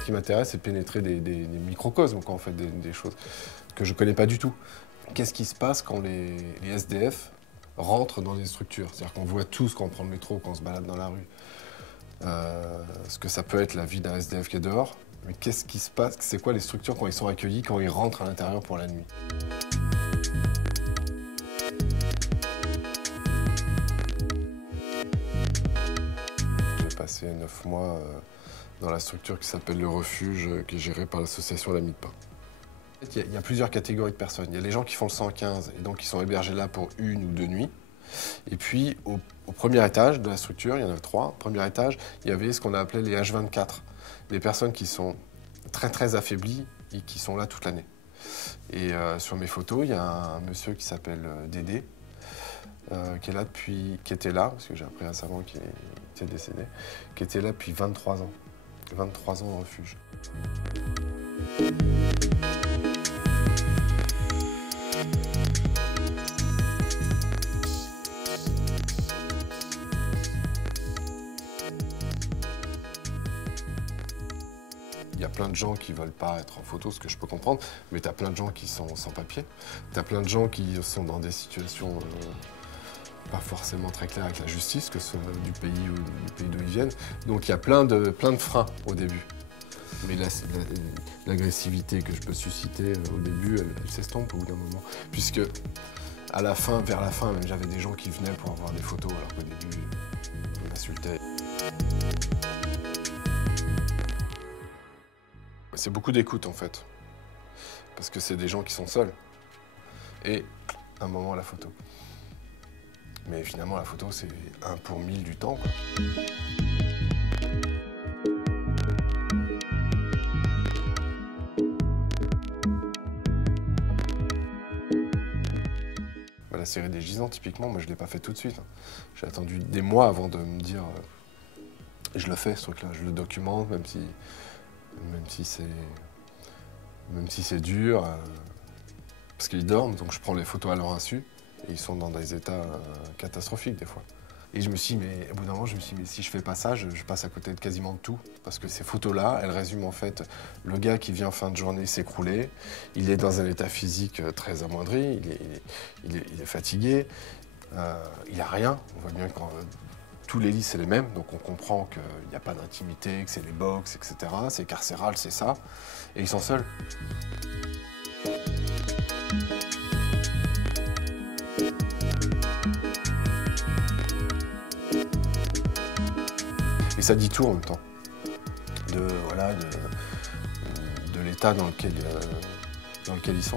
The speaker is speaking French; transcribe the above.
Ce qui m'intéresse, c'est de pénétrer des microcosmes, quoi, en fait, des choses que je ne connais pas du tout. Qu'est-ce qui se passe quand les SDF rentrent dans des structures? C'est-à-dire qu'on voit tous quand on prend le métro, quand on se balade dans la rue, ce que ça peut être la vie d'un SDF qui est dehors. Mais qu'est-ce qui se passe? C'est quoi les structures quand ils sont accueillis, quand ils rentrent à l'intérieur pour la nuit? J'ai passé 9 mois dans la structure qui s'appelle le Refuge, qui est gérée par l'association L'Ami de Pain. Il y a plusieurs catégories de personnes. Il y a les gens qui font le 115 et donc qui sont hébergés là pour 1 ou 2 nuits. Et puis au premier étage de la structure, il y en avait 3. Au premier étage, il y avait ce qu'on a appelé les H24, des personnes qui sont très très affaiblies et qui sont là toute l'année. Et sur mes photos, il y a un monsieur qui s'appelle Dédé, qui est là depuis, qui était là, parce que j'ai appris récemment qu'il était décédé, qui était là depuis 23 ans. 23 ans au refuge. Il y a plein de gens qui ne veulent pas être en photo, ce que je peux comprendre, mais tu as plein de gens qui sont sans papier. Tu as plein de gens qui sont dans des situations pas forcément très claires avec la justice, que ce soit du pays ou du pays d'où ils viennent. Donc il y a plein de freins au début. Mais l'agressivité que je peux susciter au début, elle s'estompe au bout d'un moment. Puisque à la fin, vers la fin, même j'avais des gens qui venaient pour avoir des photos, alors qu'au début, on m'insultait. C'est beaucoup d'écoute en fait, parce que c'est des gens qui sont seuls. Et à un moment, la photo. Mais finalement, la photo, c'est 1 pour 1000 du temps, quoi. La série des gisants, typiquement, moi je ne l'ai pas fait tout de suite. J'ai attendu des mois avant de me dire je le fais ce truc-là, je le documente, même si c'est dur, parce qu'ils dorment, donc je prends les photos à leur insu, et ils sont dans des états catastrophiques des fois. Et je me suis dit, mais au bout d'un moment, je me suis dit, mais si je fais pas ça, je passe à côté de quasiment de tout. Parce que ces photos-là, elles résument en fait le gars qui vient en fin de journée s'écrouler, il est dans un état physique très amoindri, il est fatigué, il n'a rien. On voit bien que tous les lits, c'est les mêmes, donc on comprend qu'il n'y a pas d'intimité, que c'est les box, etc. C'est carcéral, c'est ça. Et ils sont seuls. Et ça dit tout en même temps, de l'état dans lequel ils sont.